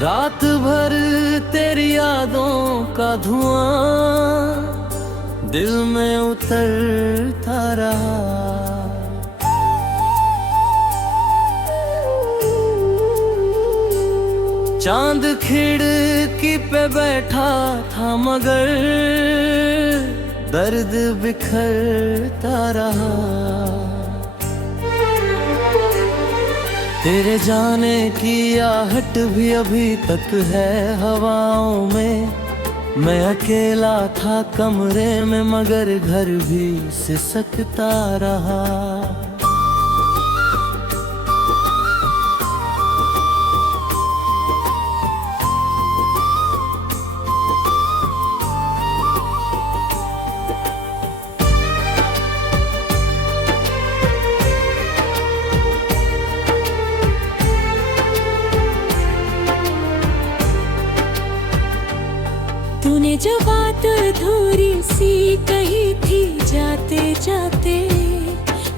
रात भर तेरी यादों का धुआं दिल में उतरता रहा। चांद खिड़की पे बैठा था मगर दर्द बिखरता रहा। तेरे जाने की आहट भी अभी तक है हवाओं में। मैं अकेला था कमरे में मगर घर भी सिसकता रहा। तूने जो बात अधूरी सी कही थी जाते जाते,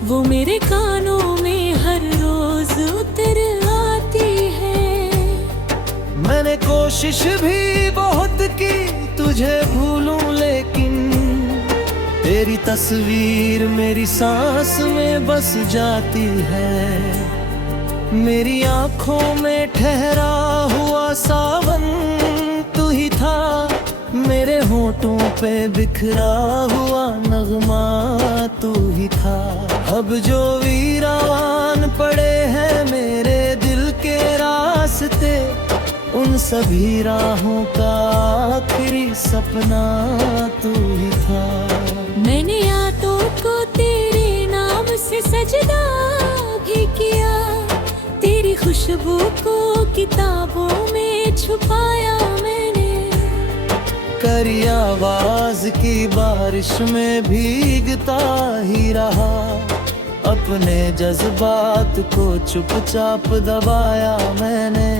वो मेरे कानों में हर रोज उतर आती है। मैंने कोशिश भी बहुत की तुझे भूलूं लेकिन तेरी तस्वीर मेरी सांस में बस जाती है। मेरी आंखों में ठहरा हुआ सावन तू ही था, मेरे होठों पे बिखरा हुआ नगमा तू ही था। अब जो वीरान पड़े हैं मेरे दिल के रास्ते, उन सभी राहों का आखिरी सपना तू ही था। मैंने यादों को तेरे नाम से सजदा भी किया, तेरी खुशबू को किताबों में छुपाया मैंने। करी आवाज की बारिश में भीगता ही रहा, अपने जज्बात को चुपचाप दबाया मैंने।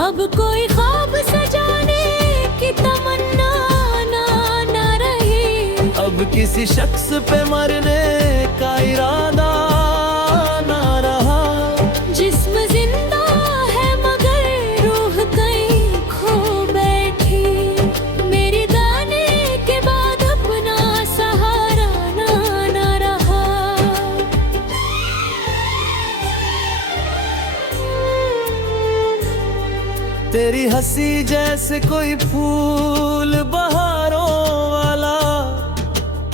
अब कोई ख्वाब सजाने की तमन्ना ना रही, अब किसी शख्स पे मरने का इरादा ना रहा। जिस्म जिंदा है मगर रूह कहीं खो बैठी, मेरे दाने के बाद अपना सहारा ना रहा। तेरी हंसी जैसे कोई फूल बहारों वाला,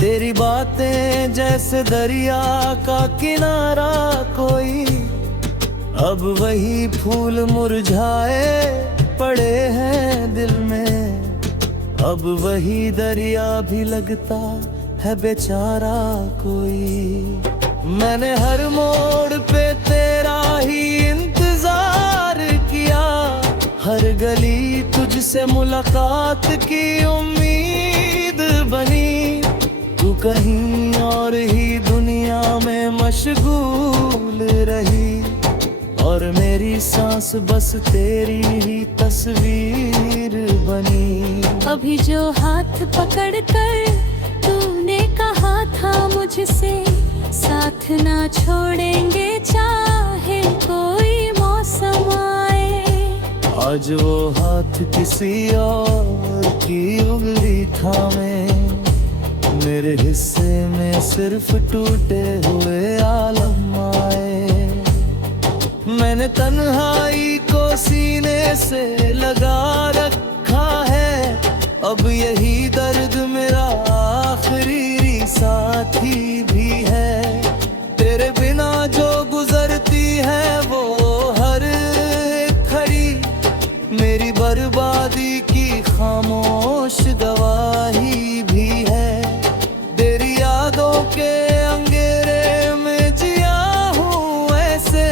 तेरी बातें जैसे दरिया का किनारा कोई। अब वही फूल मुरझाए पड़े हैं दिल में, अब वही दरिया भी लगता है बेचारा कोई। मैंने हर मोड़ पे तेरा ही इंतजार किया, हर गली तुझसे मुलाकात की उम्मीद बनी। तू कहीं और ही दुनिया में मशगूल रही, और मेरी सांस बस तेरी ही तस्वीर बनी। अभी जो हाथ पकड़ कर तूने कहा था मुझसे, साथ ना छोड़ेंगे चाहे कोई मौसम आए। आज वो हाथ किसी और की उंगली थामे, मेरे हिस्से में सिर्फ टूटे हुए आलम आए। मैंने तन्हाई को सीने से लगा रखा है, अब यही दर्द मेरा आखिरी साथी भी है। तेरे बिना जो गुजरती है वो हर खड़ी मेरी बर्बादी की खामोश गवाही भी है। तेरी यादों के अंधेरे में जिया हूँ ऐसे,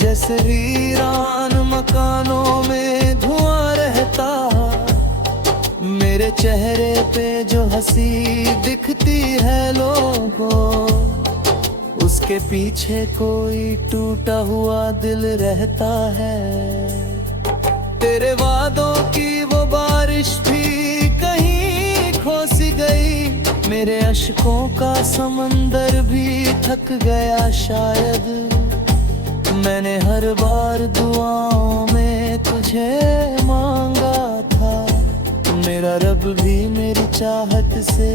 जैसे वीरान मकानों में धुआं रहता। मेरे चेहरे पे जो हंसी दिखती है लोगों, उसके पीछे कोई टूटा हुआ दिल रहता है। तेरे वादों की वो बारिश भी कहीं खो सी गई, मेरे अश्कों का समंदर भी थक गया शायद। मैंने हर बार दुआओं में तुझे मांगा था, मेरा रब भी मेरी चाहत से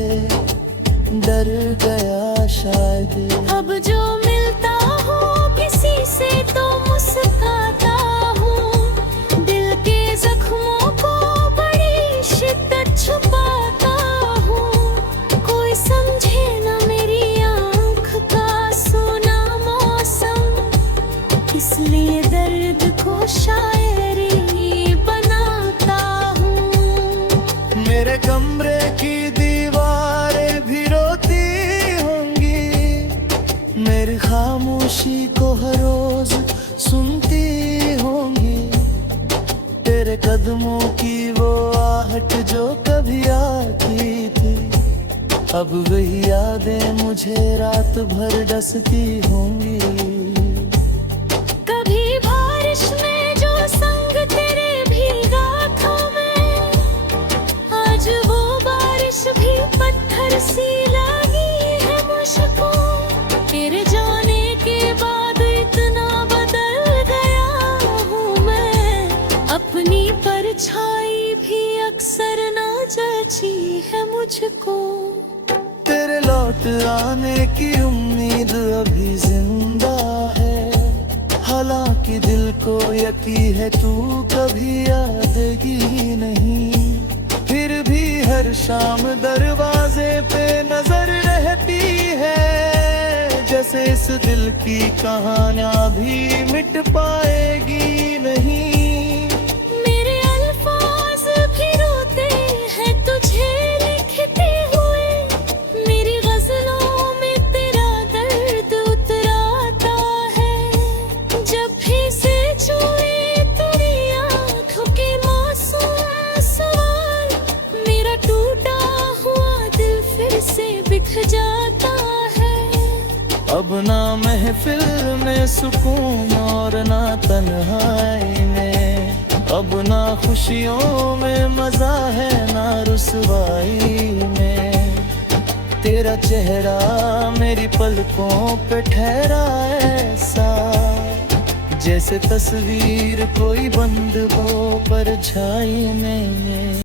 डर गया शायद। अब जो मिलता हूँ किसी से तो मुस्कुराता हूँ, दिल के जख्मों को बड़ी शिद्दत छुपाता हूँ। कोई समझे ना मेरी आँख का सोना मौसम, इसलिए दर्द को शायरी बनाता हूँ। मेरे कमरे की दीवारें भी रोती होंगी, मेरी खामोशी को हर रोज सुनती होंगी। तेरे कदमों की वो आहट जो कभी आती थी, अब वही यादें मुझे रात भर डसती होंगी। कभी बारिश में जो संग तेरे भीगा था मैं, आज वो बारिश भी पत्थर सी लगी है मुझको। तेरे जाने के बाद इतना बदल गया हूँ मैं, अपनी परछाई भी अक्सर ना जची है मुझको। तेरे लौट आने की उम्मीद अभी जिंदा है, हालांकि दिल को यकीन है तू कभी आएगी नहीं। फिर भी हर शाम दरवाजे पे नजर रहती है, जैसे इस दिल की कहानियां भी मिट पाएगी नहीं। मेरे अल्फाज भी रोते हैं तुझे लिखते हुए, मेरी गजलों में तेरा दर्द उतराता है। जब भी से छुए तेरी आँखों के मासूम सवाल, मेरा टूटा हुआ दिल फिर से बिख जाता है। अब ना महफिल में सुकून और ना तन्हाई में, अब ना खुशियों में मजा है ना रुसवाई में। तेरा चेहरा मेरी पलकों पे ठहरा ऐसा, जैसे तस्वीर कोई बंद हो परछाई में।